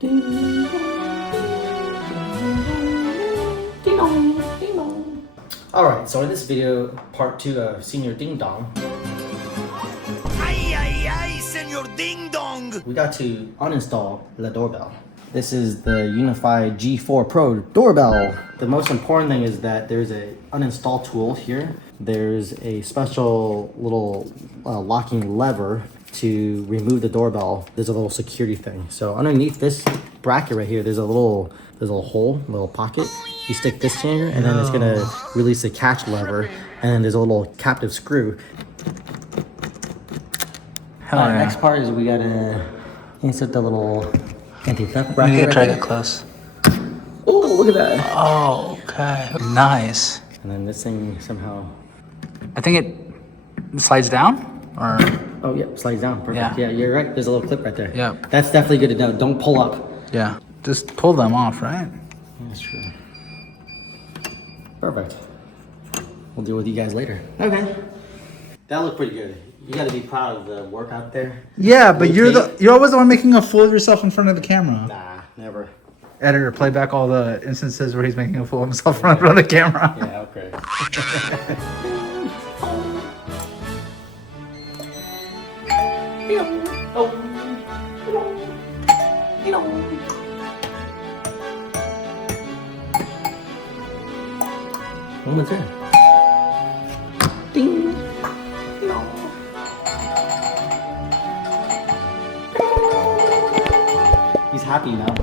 Ding dong, ding dong. Alright, so in this video, part 2 of Senior Ding Dong. Ay, ay, ay, Senor Ding Dong! We got to uninstall the doorbell. This is the Unified G4 Pro doorbell. The most important thing is that there's a uninstall tool here. There's a special little locking lever to remove the doorbell. There's a little security thing. So underneath this bracket right here, there's a little hole, a little pocket. You stick this in here, and then it's gonna release the catch lever, and then there's a little captive screw. Next part is we gotta insert the little anti-theft bracket. You need to try right it close. Oh, look at that! Oh, okay. Nice. And then this thing somehow. I think it slides down, or Oh yeah, slides down. Perfect. Yeah, you're right. There's a little clip right there. Yep. That's definitely good to know. Don't pull up. yeah, just pull them off, right? That's true. Perfect. We'll deal with you guys later. Okay. That looked pretty good. You got to be proud of the work out there. Yeah, but you're always the one making a fool of yourself in front of the camera. Nah, never. Editor, play back all the instances where he's making a fool of himself in front of the camera. Yeah, okay. Oh, that's it. Ding. He's happy now.